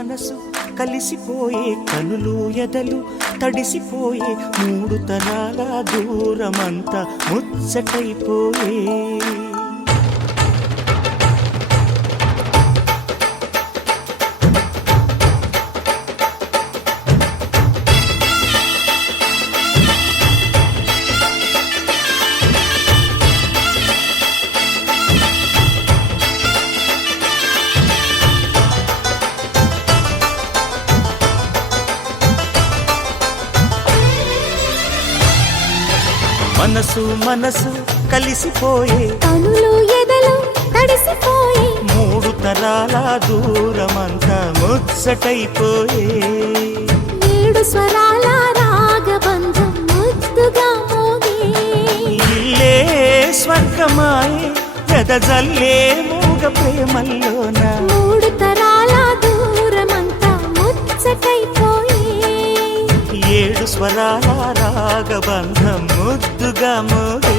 మనసు కలిసిపోయే కనులు ఎదలు తడిసిపోయే మూడు తరాల దూరమంతా ముచ్చటైపోయే మనసు మనసు కలిసిపోయే కనులు ఎదలు తడిసిపోయే మూడు తరాల దూరమంతా ముచ్చటైపోయే ఏడు స్వరాల రాగబంధం ముద్దుగా మోగే ఇల్లే స్వర్గమాయే వెదజల్లే మూగ ప్రేమల్లోన మూడు తరాల దూరమంతా ముచ్చటైపోయే ఏడు స్వరాల రాగబంధం ముద్దుగా మోగే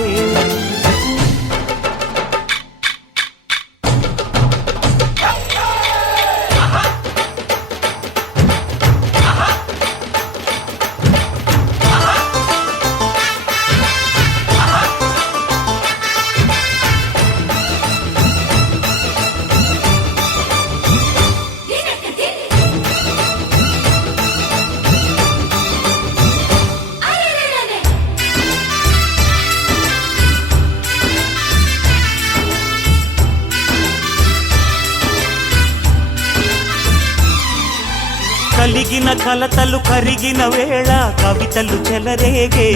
కలిగిన కలతలు కరిగిన వేళ కవితలు చెలరేగే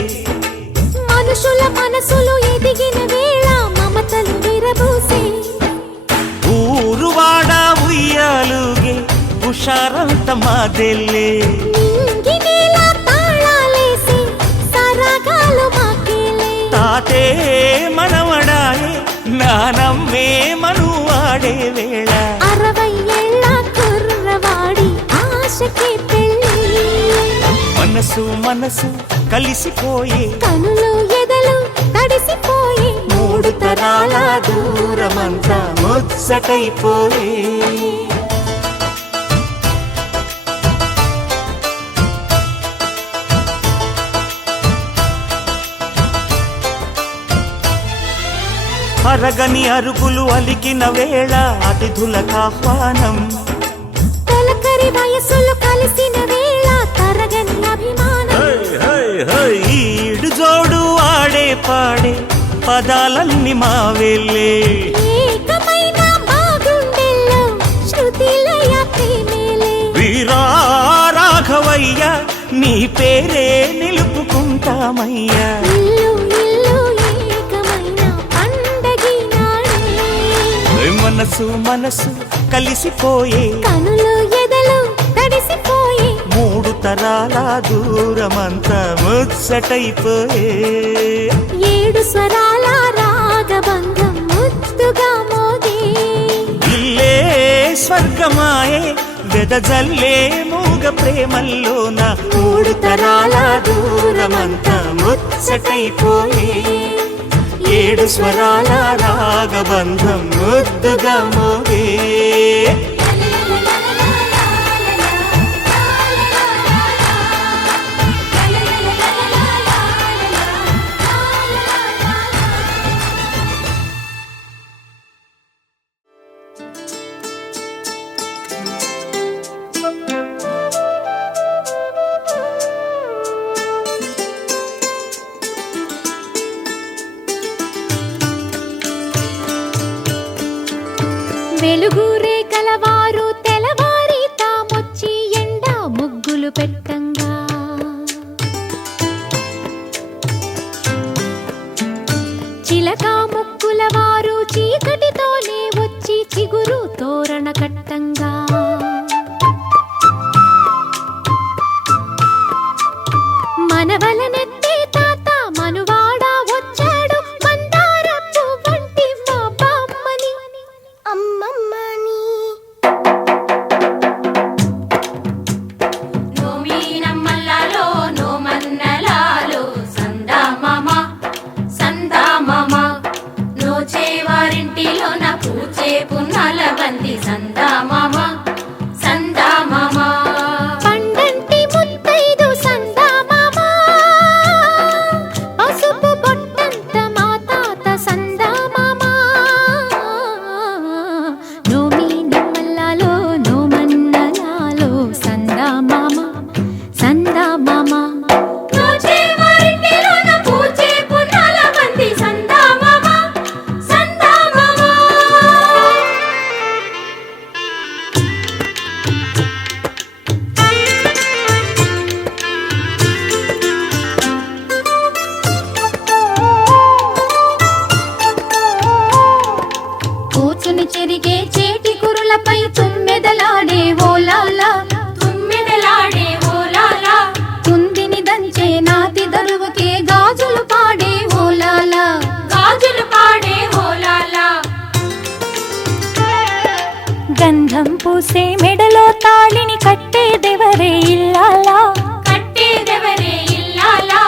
మనుషుల మనసులు ఎదిగిన వేళ మమతలు విరబూసే ఊరువాడ ఉయ్యాలుగే ఉషారంత మాదెల్లే నింగినేల తాళాలేసి సరాగాలు మాకేలే తాతే మనవడాయే నానమ్మే మనువాడే వేళ 60 ఏళ్ల కుర్రవాడి ఆశకి పెళ్ళి మనసు మనసు కలిసిపోయే కనులు ఎదలు తడిసిపోయే మూడు తరాల దూరమంతా ముచ్చటైపోయే అరగని అరుగులు అలికిన వేళ అతిథులకు ఆహ్వానం తొలకరి వయసులు కలిసిన వేళ తరగని అభిమానం ఈడు జోడు ఆడే పాడే పదాలన్నీ మావెళ్ళే ఏకమైన మా గుండెల్లో శృతిలయ ప్రేమేలే వీరా రాఘవయ్య నీ పేరే నిలుపుకుంటామయ్యా ఇల్లు ఇల్లు ఏకమైన పండగి నాడే మనసు మనసు కలిసిపోయే కనులు ఎదలు తడిసిపోయే మూడు తరాల దూరమంతా ముచ్చటైపోయే ఏడు స్వరాల రాగబంధం ముద్దుగా మోగే ఇల్లే స్వర్గమాయే వెదజల్లే మూగ ప్రేమల్లోన మూడు తరాల దూరమంతా ముచ్చటైపోయే ఏడు స్వరాల రాగబంధం ముద్దుగా మోగే వెలుగురే కలవారు తెలవారి తామొచ్చి ఎండ ముగ్గులు పెట్టంగా చిలక ముక్కుల వారు చీకటితోనే వచ్చి చిగురు తోరణ కట్టంగా మనవలనెత్తే తాత మనువాడా వచ్చాడు మందారపు వంటి మా బామ్మని అమ్మమ్మని నోమీనమ్మల్లాలో నోమన్నలాలో సందామామ నోచేవారింటిలో నా పూచే పున్నాల బంది సందామామ పూసే మెడలో తాళిని కట్టేదెవరే ఇల్లాలా కట్టేదెవరే ఇల్లాలా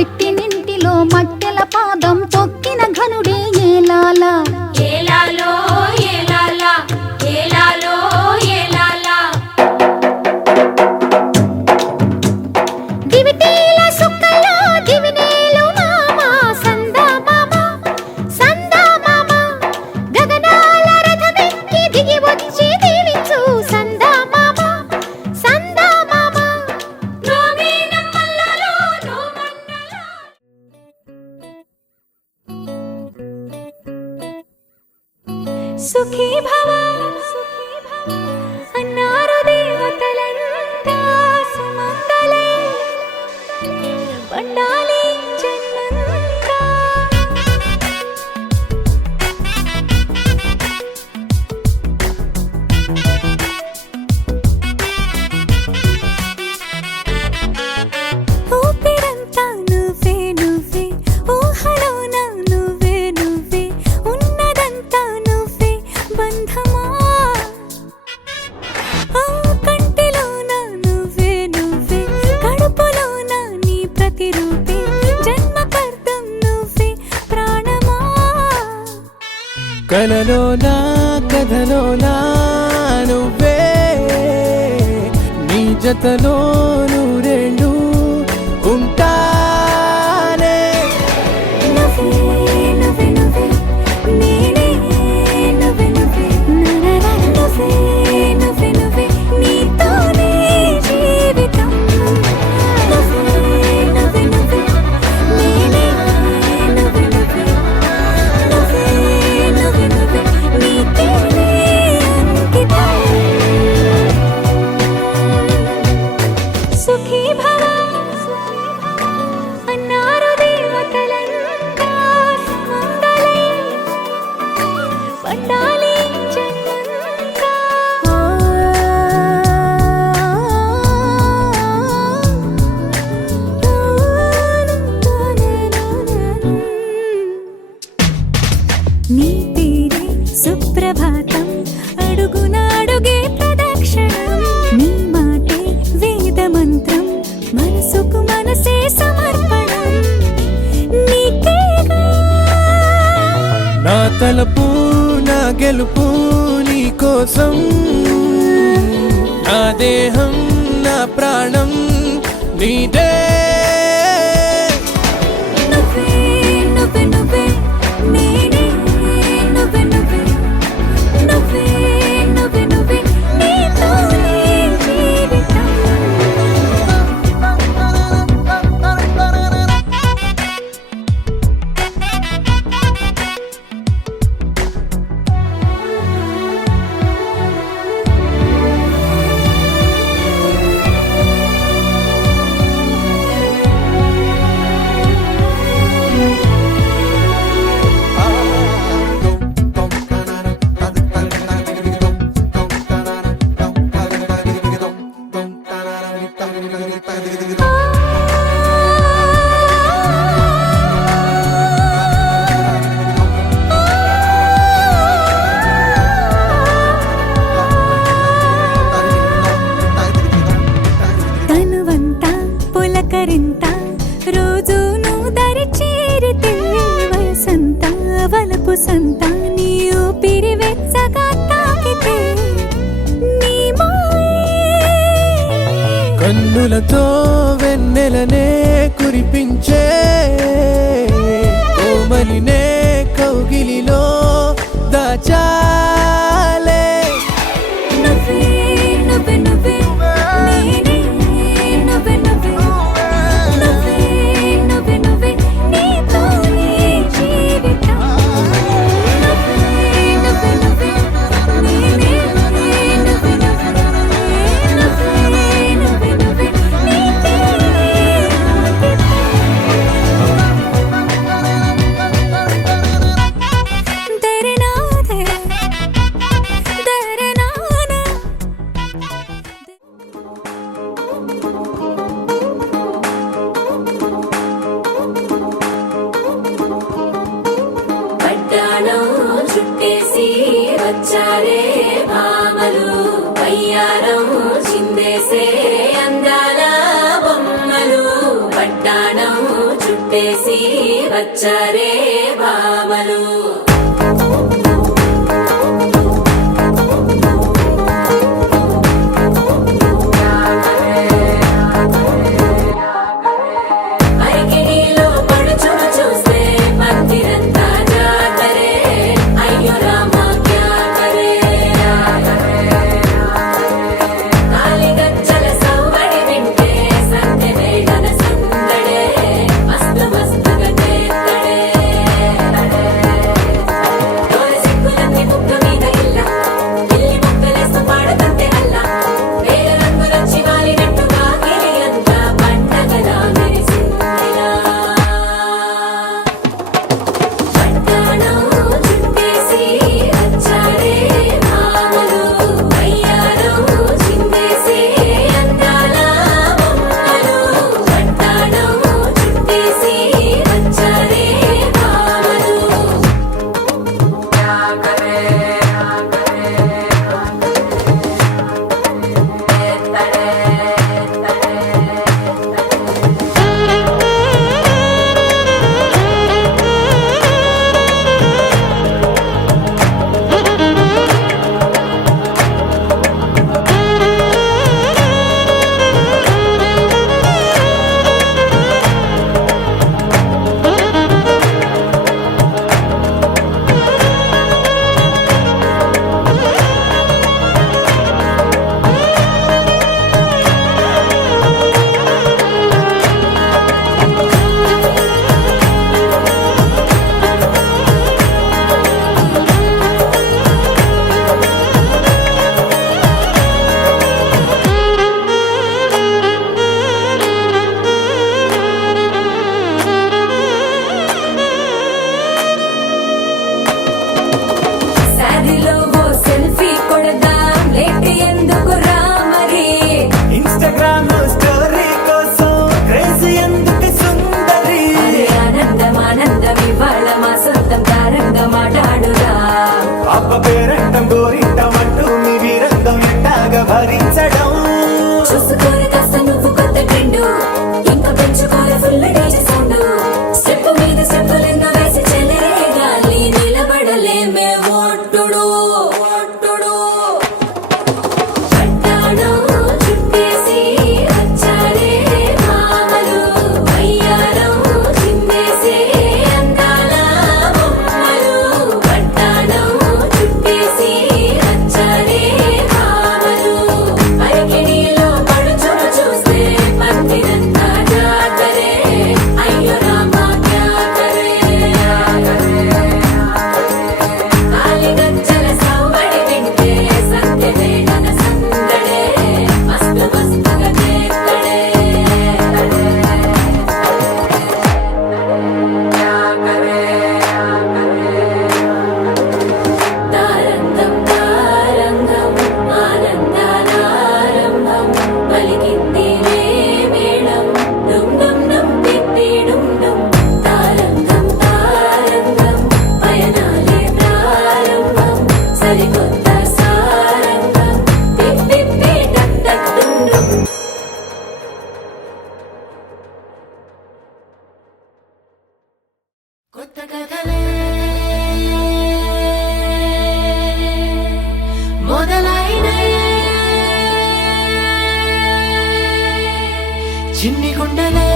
ఎట్టినింటిలో మట్టెల పాదం తొక్కిన ఘనుడే ఏలాలా ఏలాలో ఏలాలా ఏలాలో ఏలాలా దివిటీల సుక్కలో దివినేలు మామ సందా మామ గగనాల రథమెక్కి దిగి వచ్చి దీవించు సందా మామ నోమేనమ్మల్లలో నోమన్నలా సుఖీ భవ అన్నారు దేవతలంతా సుమంగళే పండాలి జన్మంతా ఊపిరంతా నువ్వే నువ్వే ఊహలోన నువ్వే నువ్వే ఉన్నదంతా నువ్వే బంధమా ఆ కంటిలోన నువ్వే నువ్వే కడుపులోన నీ ప్రతిరూపే జన్మకర్తం నువ్వే ప్రాణమా కలలోనా కథలోనా నువ్వే నీ జతలో నూరేళ్ళు ఉంటానే నువ్వే నువ్వే నువ్వే నేనే నువ్వే నువ్వే నువ్వే నువ్వే నువ్వే నీతోనే జీవితం నువ్వే నువ్వే నువ్వే నేనే నువ్వే నువ్వే నువ్వే నువ్వే నువ్వే నీతోనే అంకితం సుఖీ భవ అన్నారు దేవతలంతా సుమంగళే పండాలి జన్మంతా నీ పేరే సుప్రభాతం అడుగున అడుగే ప్రదక్షిణం నీ మాటే వేదమంత్రం మనసుకు మనసే సమర్పణం నీకేగా నా తలపు నా గెలుపు నీ కోసం నా దేహం నా ప్రాణం నీదే నువ్వే నువ్వే నువ్వే నేనే నువ్వే నువ్వే నువ్వే నువ్వే నువ్వే నీతోనే జీవితం తనువంతా పులకరింత రోజు నువ్వు దరి చేరితే వయసంతా వలపు సంత నీ ఊపిరి వెచ్చగా తాకితే నీ మాయే కన్నులతో వెన్నెలనే కురిపించే కోమలినే కౌగిలిలో దాచాలే నువ్వే నువ్వే నువ్వే నేనే నువ్వే నువ్వే నువ్వే నువ్వే నువ్వే నీతోనే జీవితం నువ్వే నువ్వే నువ్వే నేనే నువ్వే నువ్వే నువ్వే నువ్వే నీతోనే దరనాదే దరనానా పట్టాణం చుట్టేసి వచ్చారే భామలు వయ్యారం చిందేసే అందాల బొమ్మలు పట్టాణం చుట్టేసి వచ్చారే భామలు అరికిణీలో పడుచును చూస్తే పందిరంతా జాతరే అయ్యో రామా క్యా కరే కాలిగజ్జల సవ్వడి వింటే సందె వేళన సందడే మస్తు మస్తుగా చేత్తడే డోలు సిక్కులన్నీ ముక్క మీద ఇల్ల పిల్లి ముక్కలేస్తూ పాడుతంతే అల్ల వేల రంగులొచ్చి వాలినట్టుగా గిరియంతా పండగలా మెరిసిందిలా పట్టాణం చుట్టేసి వచ్చారే భామలు వయ్యారం చిందేసే అందాల బొమ్మలు పట్టాణం చుట్టేసి వచ్చారే భామలు శారీలో ఓ సెల్ఫీ కొడదాం లేట్ ఎందుకు రా మరి ఇన్స్టాగ్రామ్ స్టోరీ కోసం క్రేజీ ఎందుకు సుందరి అరే ఆనందం ఆనందం ఇవాళ మా సొంతం తారంగా మాట్లాడురా అప్ప పేరంటం గోరింటం అంటూ మీ వీరంగం ఎట్టాగా భరించడం చూసుకోని కాస్త నువ్వు కొత్త ట్రెండ్ ఇంకా పెంచుకోలే ఫుల్ డేజ్ సౌండ్ స్టెప్ మీద స్టెప్పులెన్నో వేసి చెల్లరే గాలి నిలబడలేమే ఒట్టుడు ఒట్టుడు పట్టాణం చుట్టేసి వచ్చారే భామలు వయ్యారం చిందేసే అందాల బొమ్మలు పట్టాణం చుట్టేసి వచ్చారే భామలు అరికిణీలో పడుచును చూస్తే పందిరంతా జాతరే అయ్యో రామా క్యా కరే కాలిగజ్జల సవ్వడి వింటే సందె వేళన సందడే మస్తు మస్తుగా చేత్తడే తారంగం తారంగం ఆనందానారంభం పలికింది రే మేళం డుమ్ డుమ్ డుమ్ తిప్పి డుమ్ డుమ్ తారంగం తారంగం పయనాలే ప్రారంభం సరికొత్త సారంగం తిప్పి టక్ టక్ డుమ్ డుమ్ కొత్త కథలే మొదలైనయే చిన్ని గుండెలే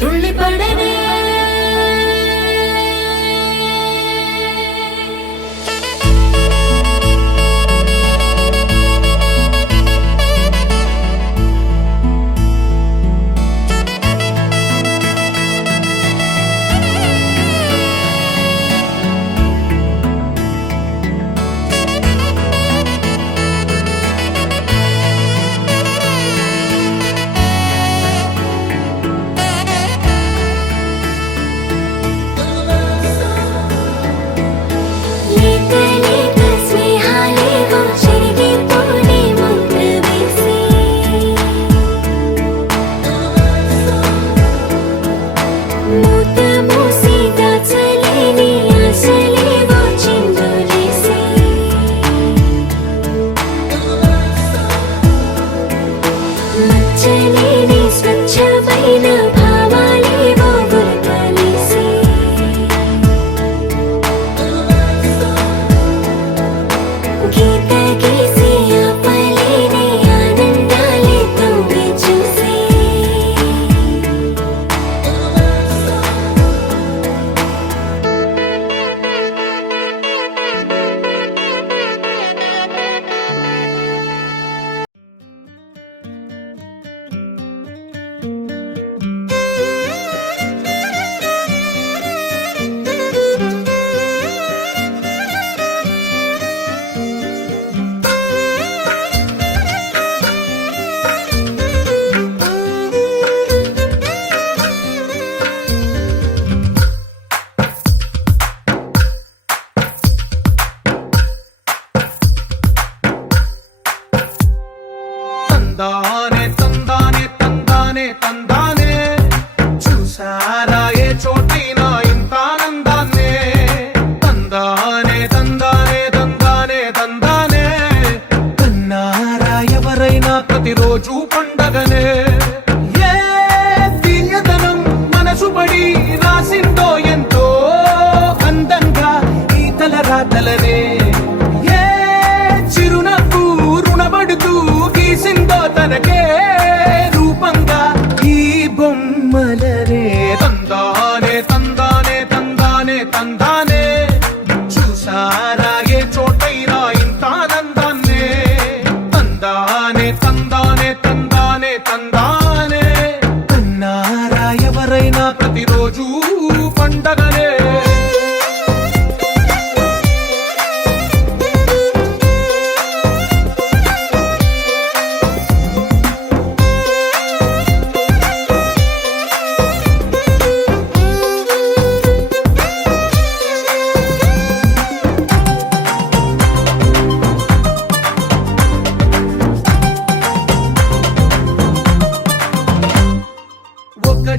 తుళ్ళిపడనే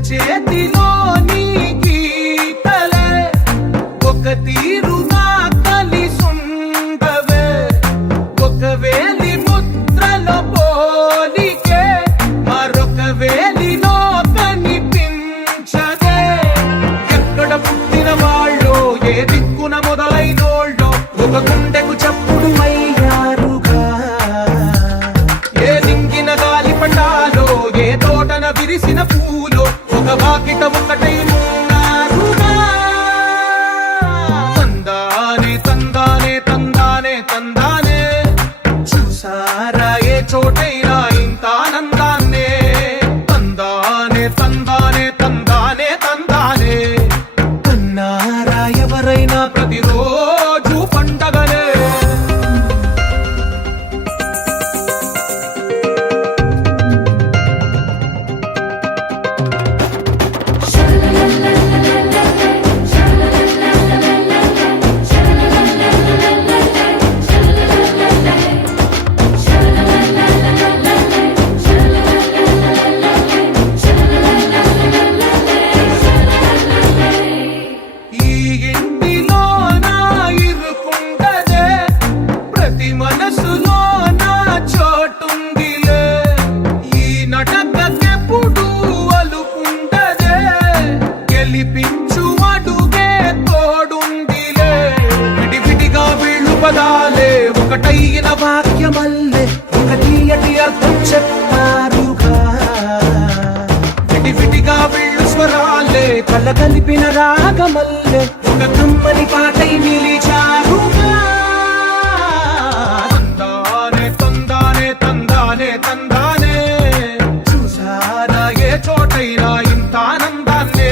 చేతిలో నీ గీతలే ఒక తీరుగా కలిసుండవే ఒక వేలి ముద్రల పోలికే మరొక వేలిలో కనిపించదే ఎక్కడ పుట్టిన వాళ్ళో ఏ దిక్కున మొదలైనోళ్ళో ఒక గుండెకు చప్పుడు అయ్యారుగా ఏ దింగిన గాలి పటాలో ఏ తోటన విరిసిన పూలో ఒక వాకిట ఒకటై ఉన్నారుగా తందానే తందానే తందానే తందానే చూసారా ఏ చోటైనా ఇంత ఆనందాన్నే తందానే తందానే తందానే తందానే కన్నారా ఎవరైనా ప్రతిరోజు పండగనే ఈ ఇంటిలో నా ఇరుకుండదే ప్రతి మనసులో నా చోటుందిలే ఈ నటకెప్పుడు అలుకుండదే గెలిపించు అడుగే తోడుందిలే విడివిడిగా వీళ్ళు పదాలే ఒకటైన వాక్యమల్లే ఒక తీయటి అర్థం చెప్పారుగా విడివిడిగా వీళ్ళు స్వరాలే కలగలిపిన రాగమల్లే ఒక కమ్మని పాటై నిలిచారుగా తందానే తందానే తందానే తందానే చూసారా ఏ చోటైనా ఇంత ఆనందాన్నే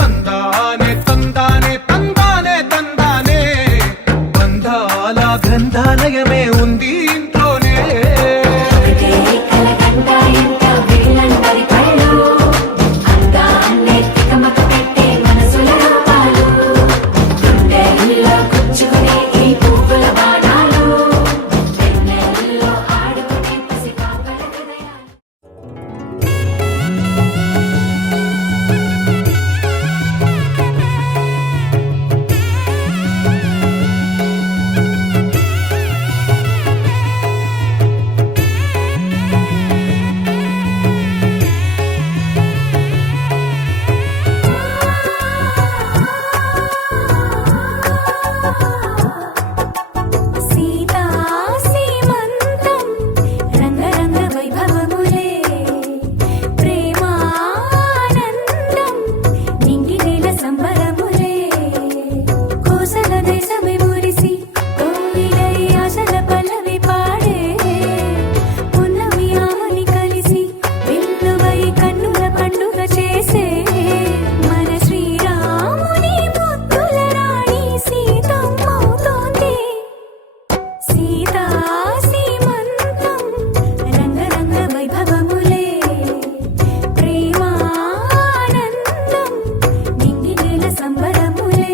తందానే తందానే తందానే తందానే బంధాల గ్రంథాలయమే ఉంది ఇంట్లోనే ఒకటే కలగంట ఎంత వీళ్ళందరి కళ్ళు అందాన్నే తికమక పెట్టే మనసుల రూపాలు గుండెల్లో గుచ్చుకునే ఈ పువ్వుల బాణాలు వెన్నెల్లో ఆడుకునే పసిపాపల హృదయాలు సీతా సీమంతం రంగరంగ వైభవములే ప్రేమానందం నింగినేల సంబరములే కోసల దేశమే మురిసి కోయిలై ఆశల పల్లవి పాడే పున్నమి ఆమని కలిసి విల్లువై కన్నుల పండుగ చేసే మన శ్రీరాముని ముద్దుల రాణి సీతమ్మవుతోంది సీతా సీమంతం రంగరంగ వైభవములే ప్రేమానందం నింగినేల సంబరములే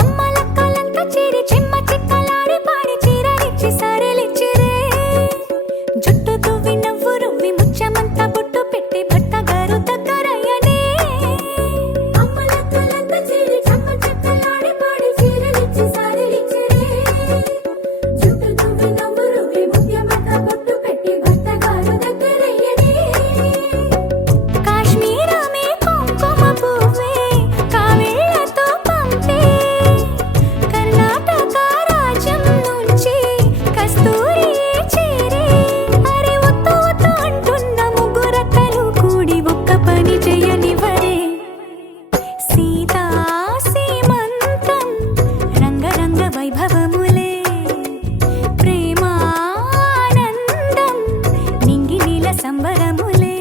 అమ్మలక్కలంత చేరి చెమ్మ చిక్కలాడి పాడి చీరలిచ్చి సారెలిచ్చిరే జుట్టు తువ్వి నవ్వు రువ్వి ముచ్చమంతా బొట్టు పెట్టి భర్త గారు దగ్గరయ్యనే అమ్మలక్కలంత చేరి చెమ్మ చిక్కలాడి పాడి చీరలిచ్చి సారెలిచ్చిరే జుట్టు తువ్వి నవ్వు రువ్వి ముచ్చమంతా బొట్టు పెట్టి భర్త గారు దగ్గరయ్యనే కాశ్మీరమే కుంకుమ పువ్వే కావేళ్లతో పంపే కర్ణాటక రాజ్యం నుంచి కస్తూరియే చేరే అరే ఒత్తు ఒత్తు అంటున్న ముగ్గురక్కలు కూడి ఒక్క పని చేయనివ్వరే సీతా సీమంతం రంగరంగ వైభవములే ప్రేమానందం నింగినీల సంబరములే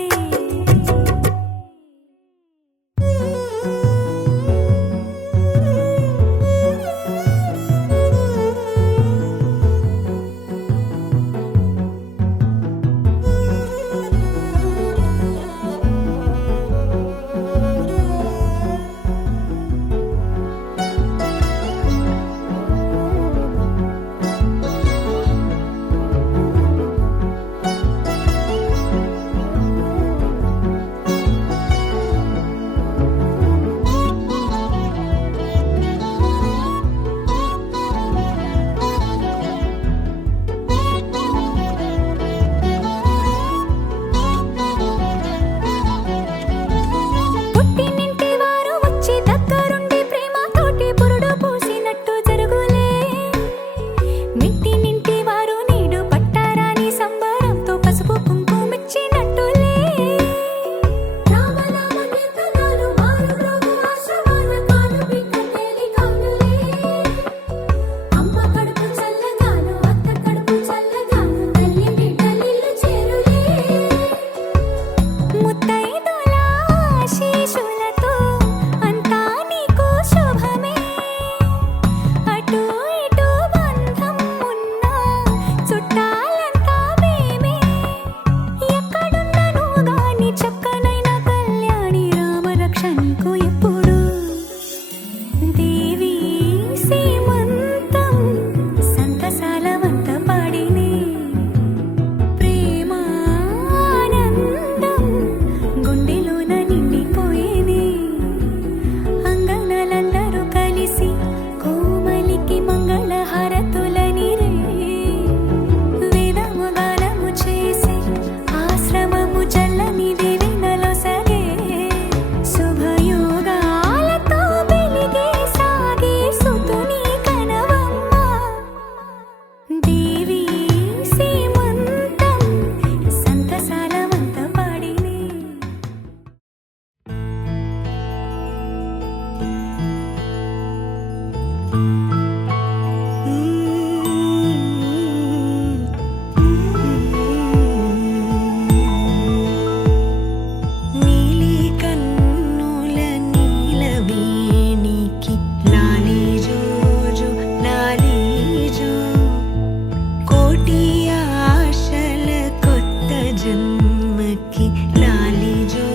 వేణికి లాలి జో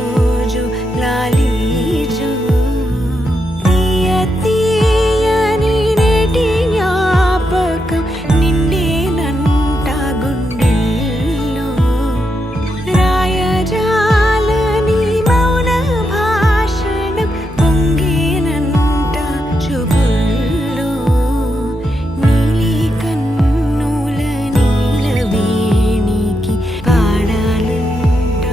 జో లాలి జో తీయ తీయని నేటి జ్ఞాపకం నిండేనంట గుండెల్లో రాయజాలని మౌన భాషణం పొంగేనంట చూపుల్లో నీలి కన్నుల నీల వేణికి పాడాలంట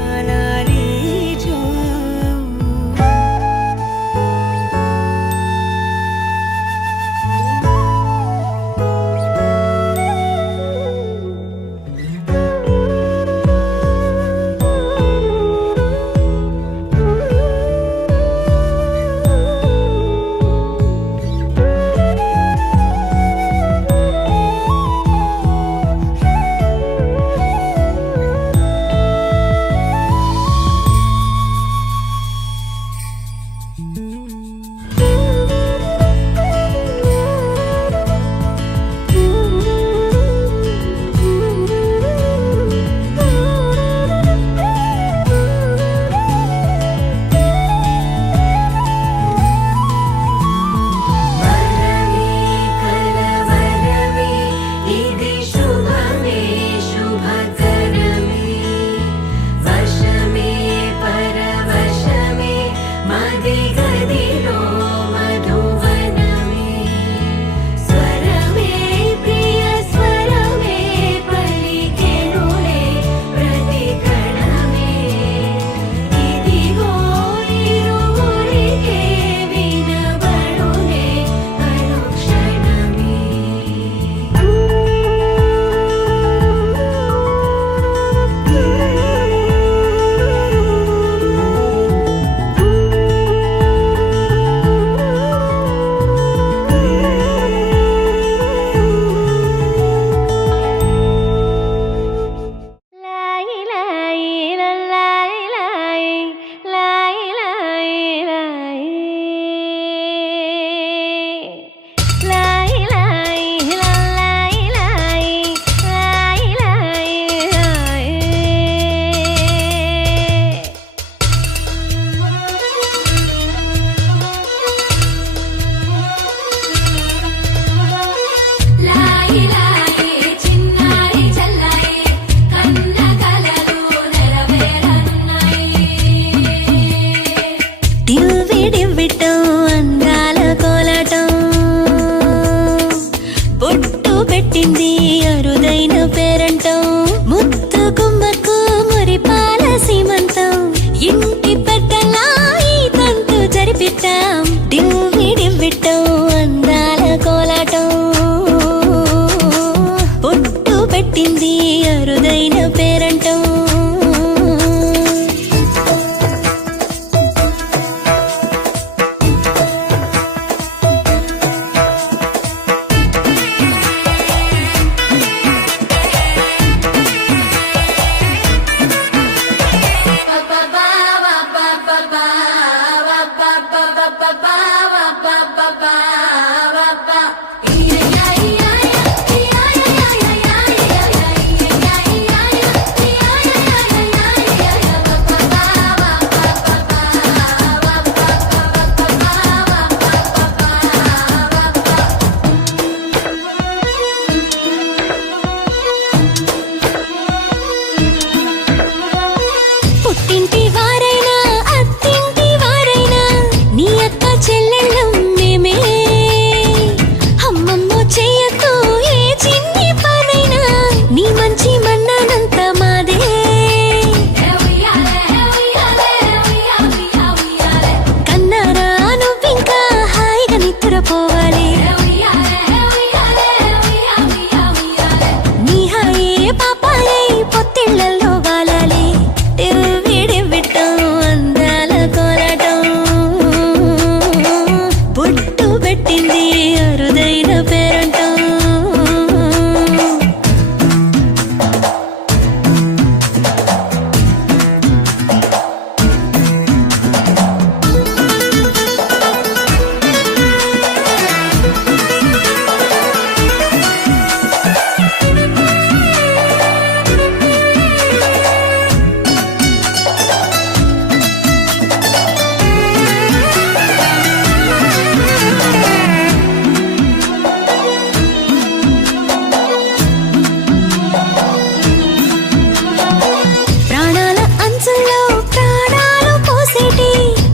అంచుల్లో ప్రాణాలు పోసేటి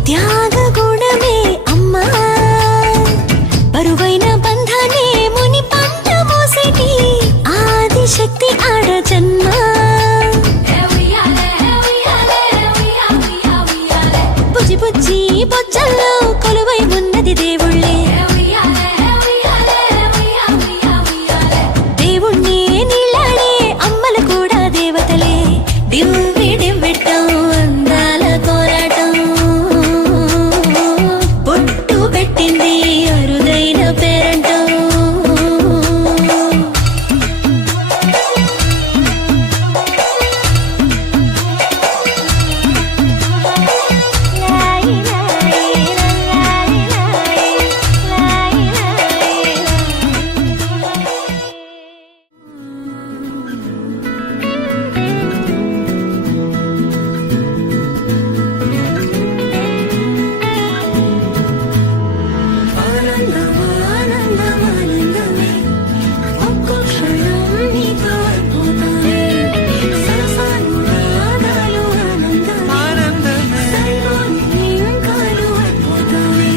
త్యాగ గుణమే అమ్మా బరువైన బంధాన్ని ముని పంట మోసేటి ఆదిశక్తి ఆడ జన్మ బుజ్జి బుజ్జి బొజ్జల్లో కొలువై ఉన్నది దేవుళ్ళే దేవుణ్ణి నీళ్ళాడే అమ్మలు కూడా దేవతలే దివ్వి దివ్వెట్టం అందాల కోరాటం బొట్టు పెట్టింది అరుదైన పేరంటం ఆనందమానందమే ఒక్కో క్షణం నీతో అయిపోతానే సరసానురాగాలు ఆనందమే సరిపోని ఇంకాలు అయిపోతానే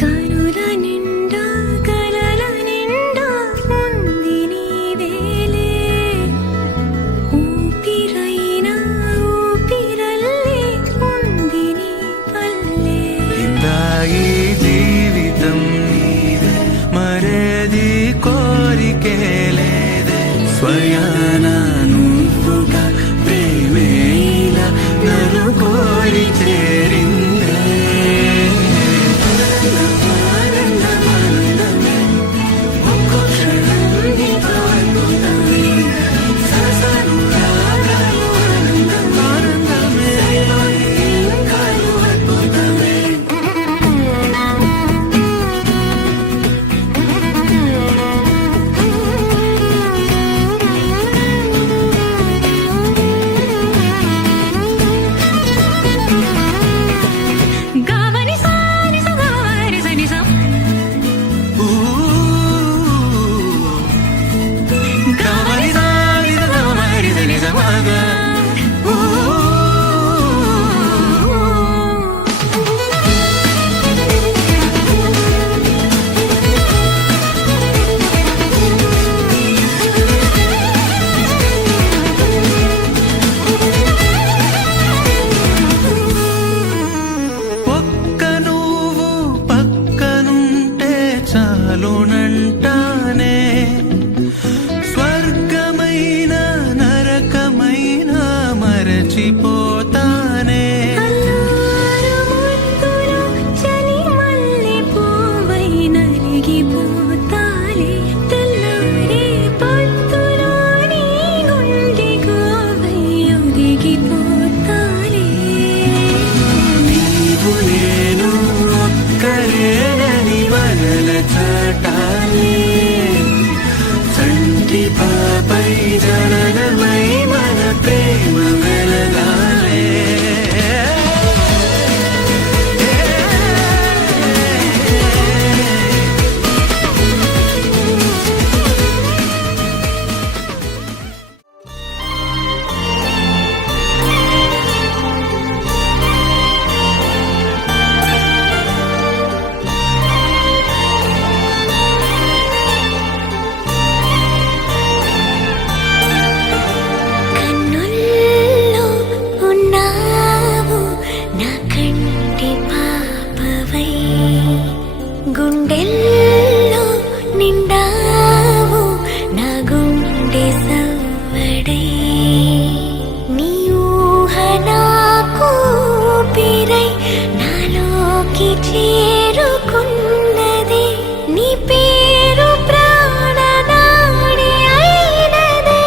కనుల నిండా కలల నిండా ఉంది నీవేలే ఊపిరైనా ఊపిరల్లే ఉంది నీ పల్లె ఇందాయి జీవితం నీదే మరేది కోరికే లేదే స్వయాన నువ్వుగా ప్రేమేలా నన్ను కోరి చేరిందే ఆనందమానందమే ఒక్కో క్షణం నీతో అయిపోతానే సరసానురాగాలు ఆనందమే సరిపోని ఇంకాలు అయిపోతానే గావని సాని సగవారి సని సం గమని సాని సగమరి సని సమగా ఒక్క నువ్వు పక్కనుంటే చాలునంటానే స్వర్గమైన నరకమైన మరచిపోతానే అల్లారు ముద్దులో చలి మల్లె పువ్వై నలిగిపోతాలే తెల్లారే పొద్దులో నీ గుండె గోవై ఒదిగిపోతాలే నీవు నేను ఒక్కరేనని మనల చాటాలే సంటి పాపై జననమై మన ప్రేమ వెలగాలే కన్నుల్లో ఉన్నావు నా కంటి పాపవై గుండెల్లో నిండావు నా గుండె సవ్వడై నీ ఊహ నాకు ఊపిరై నాలోకి చేరుకున్నది నీ పేరు ప్రాణనాడి అయినదే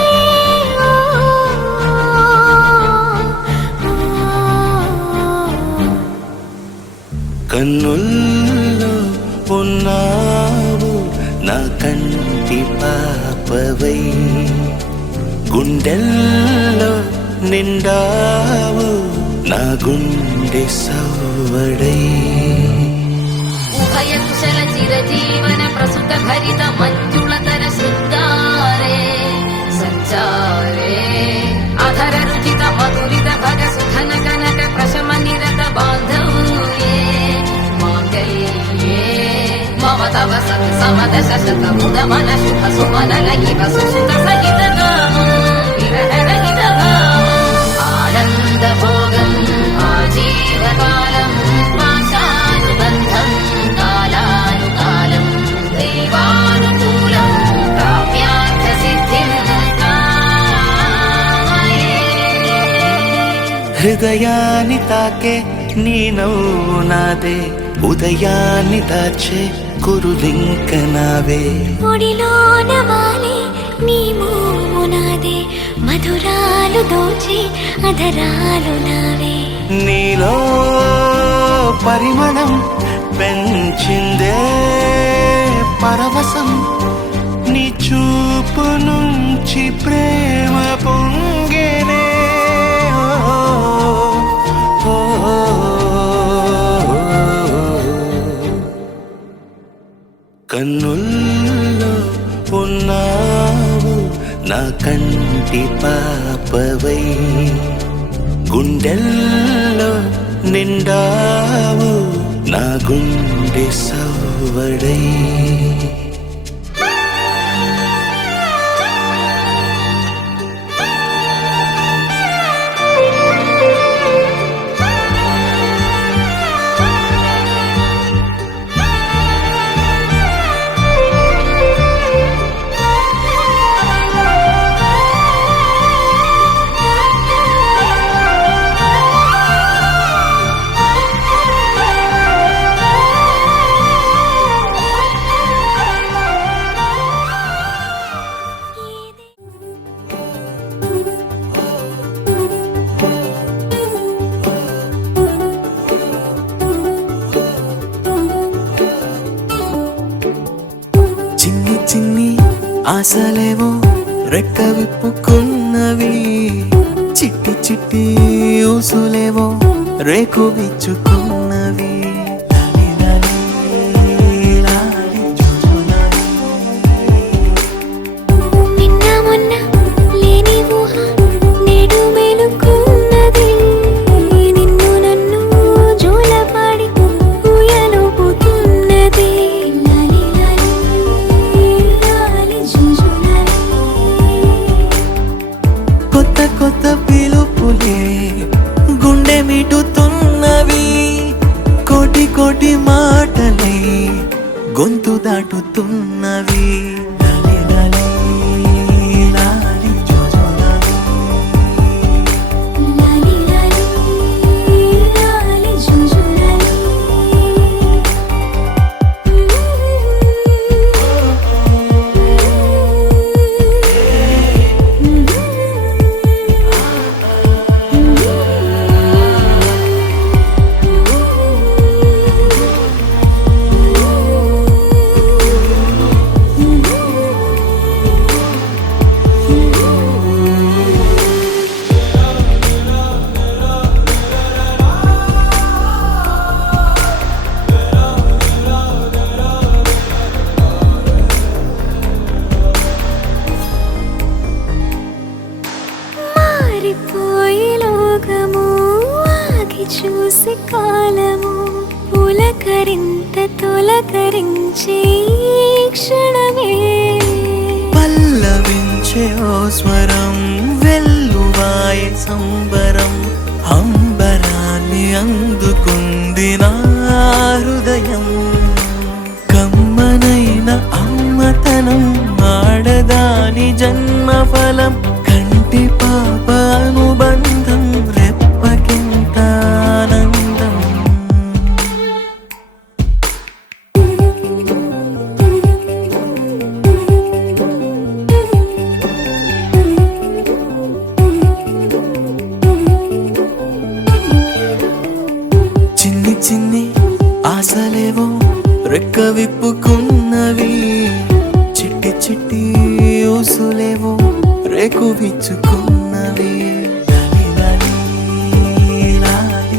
కన్నుల్లో ఉన్నావు నా కంటి పాపవై గుండెల్లో నిండావు గుండె సవ్వడై ఉభయ కుశల చిరజీవన ప్రసుత భరిత మంజుళతర శృంగారే సంచారే అధర రుచిత మధురిత భగ సుధన కనక ప్రశమ నిరత బాంధవ్యే మాంగళ్యే మమ తవ సత్ సమదశ శత ముద మన శుభ సుమనల ఇవ సుసుత సహిత గామం విరహ రహిత భావం ఆనంద భోగం ఆజీవకాలం పాశానుబంధం కాలానుకాలం దైవానుకూలం ప్రాప్యార్థ సిద్ధిం కామయే. హృదయాన్ని తాకే నీ నవ్వు నాదే ఉదయాన్ని దాచే కురులింక నావే ఒడిలోన వాలే నీ మోము నాదే మధురాలు దోచి అధరాలు నావే నీలో పరిమళం పెంచిందే పరవశం నీ చూపు నుంచి ప్రేమ పొంగేనే ఓ, ఓ, ఓ. కన్నుల్లో ఉన్నావు నా కంటి పాపవై గుండెల్లో నిండావు నా గుండె సవ్వడై చిన్ని చిన్ని ఆశలేవో రెక్క విప్పుకున్నవి చిట్టి చిట్టి ఊసులేవో రేకు విచ్చుకున్నవి నిన్న మొన్న లేని ఊహ నేడు మేలుకున్నది నిన్ను నన్ను జోలపాడి ఊయలుపుతున్నది లాలి లాలి లాలి జుజులాలి కొత్త కొత్త పిలుపులే గుండె మిటుతున్నవి కోటి కోటి మాటలై గొంతు దాటుతున్నవి లాలి లాలి లాలి జోజోలాలి. లాలి లాలి లాలి జుజులాలి మారిపోయే లోకము ఆగి చూసి కాలము పులకరింత తొలకరించే ఈ క్షణమే పల్లవించే ఓ స్వరం వెల్లువాయే సంబరం అంబరాన్ని అందుకుంది నా హృదయం కమ్మనైన అమ్మతనం ఆడదాని జన్మఫలం కంటి పాప అనుబంధం రెప్పకింత ఆనందం చిన్ని చిన్ని ఆశలేవో రెక్క విప్పుకున్నవి చిట్టి చిట్టి ఊసులేవో రేకు విచ్చుకున్నవి లాలి లాలి లాలి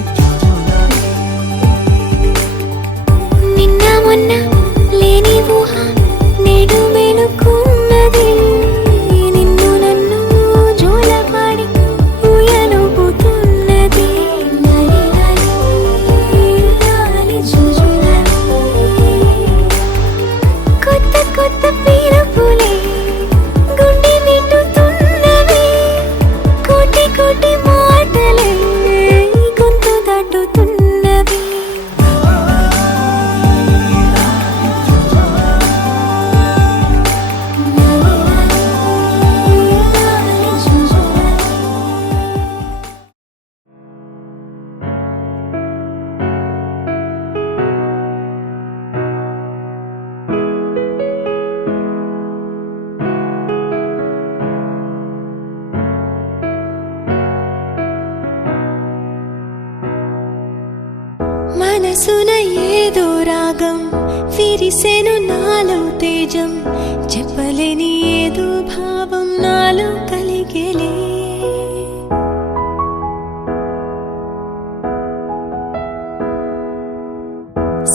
మనసున ఏదో రాగం విరిసెను నాలో తేజం చెప్పలేని ఏదో భావం నాలో కలిగేలే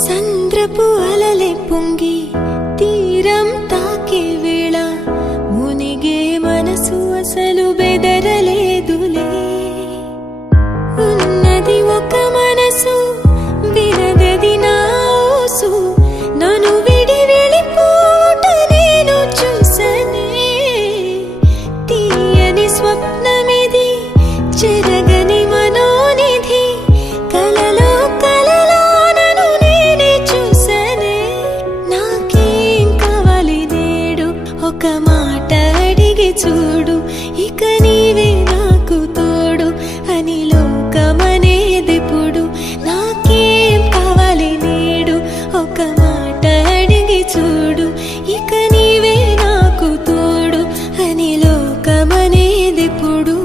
సంద్రపు అలలే పొంగి తీరం తాకే వేళ మునిగే మనసు అసలు బెదరలేదులే ఉన్నది ఒక మనసు వినదది నా ఊసు నన్ను విడి వెళ్ళిపోట నేను చూసనే తీయని స్వప్నమిది చెరగని మనోనిధి కలలో కలలో నన్ను నేనే చూసనే నాకేం కావాలి నేడు ఒక మాట అడిగి చూడు ఇక నీవే నాకు తోడు అని లోకమనేదిప్పుడు నాకేం కావాలి నేడు ఒక మాట అడిగి చూడు ఇక నీవే నాకు తోడు అని లోకమనేదిప్పుడు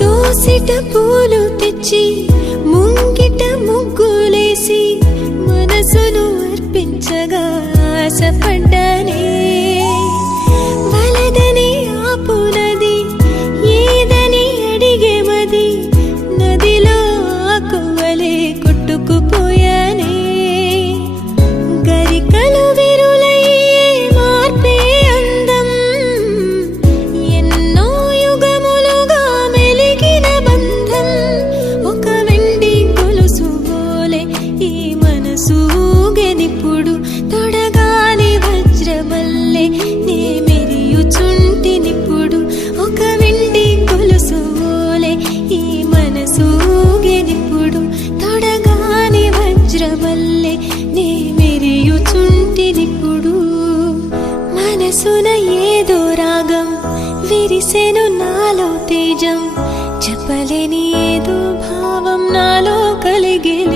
దోసిట పూలు తెచ్చి ముంగిట ముగ్గులేసి మనసును అర్పించగా ఆశపడ్డానే వలదని ఆపునది ఏదని అడిగే మది నదిలో ఆకువలే కొట్టుకుపోయానే గరికలు విరులయ్యే మార్పే అందం ఎన్నో యుగములుగా మెలిగిన బంధం ఒక వెండి గొలుసు బోలే ఈ మనసు ఊగెనిప్పుడు తొడగాని వజ్రమల్లె నే మెరియుచుంటినిప్పుడు ఒక వెండి గొలుసు బోలే ఈ మనసు ఊగెనిప్పుడు తొడగాని వజ్రమల్లె నే మెరియుచుంటినిప్పుడు మనసున ఏదో రాగం విరిసెను నాలో తేజం చెప్పలేని ఏదో భావం నాలో కలిగేలే